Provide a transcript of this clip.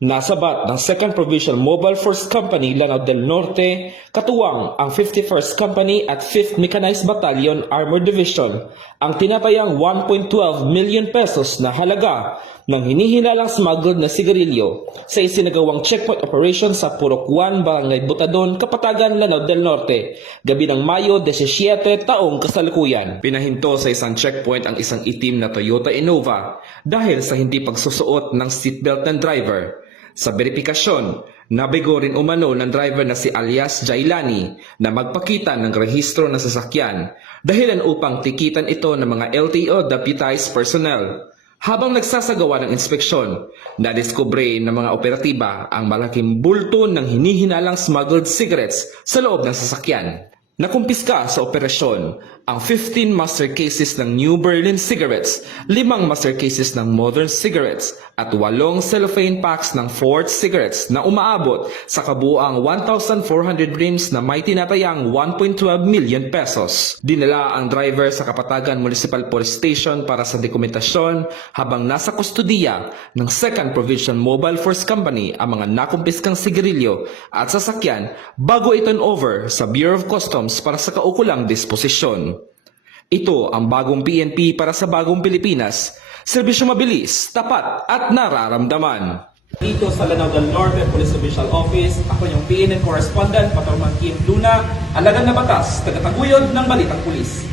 Nasabat ng 2nd Provincial Mobile Force Company Lanao del Norte, katuwang ang 51st Company at 5th Mechanized Battalion Armored Division ang tinatayang 1.12 million pesos na halaga ng hinihinalang smuggled na sigarilyo sa isinagawang checkpoint operation sa Purok 1, Barangay Butadon, Kapatagan, Lanao del Norte, gabi ng Mayo 17 taong kasalukuyan. Pinahinto sa isang checkpoint ang isang itim na Toyota Innova dahil sa hindi pagsusuot ng seatbelt ng driver. Sa beripikasyon, nabigo rin umano ng driver na si alias Jailani na magpakita ng rehistro ng sasakyan dahilan upang tikitan ito ng mga LTO deputized personnel. Habang nagsasagawa ng inspeksyon, nadiskubre ng mga operatiba ang malaking bulto ng hinihinalang smuggled cigarettes sa loob ng sasakyan. Nakumpiska sa operasyon ang 15 master cases ng New Berlin cigarettes, 5 master cases ng Modern cigarettes at 8 cellophane packs ng Ford cigarettes na umaabot sa kabuuang 1,400 rims na may tinatayang 1.12 million pesos. Dinala ang driver sa Kapatagan Municipal Police Station para sa dokumentasyon habang nasa kustudiya ng 2nd Provincial Mobile Force Company ang mga nakumpiskang sigarilyo at sasakyan bago i-turn over sa Bureau of Customs para sa kaukulang disposisyon. Ito ang bagong PNP para sa bagong Pilipinas. Serbisyo mabilis, tapat at nararamdaman. Dito sa Lanao del Norte Police Official Office, ako yung PNN Correspondent, Patrolman Kim Luna, alagad na batas, tagataguyod ng Balitang Pulis.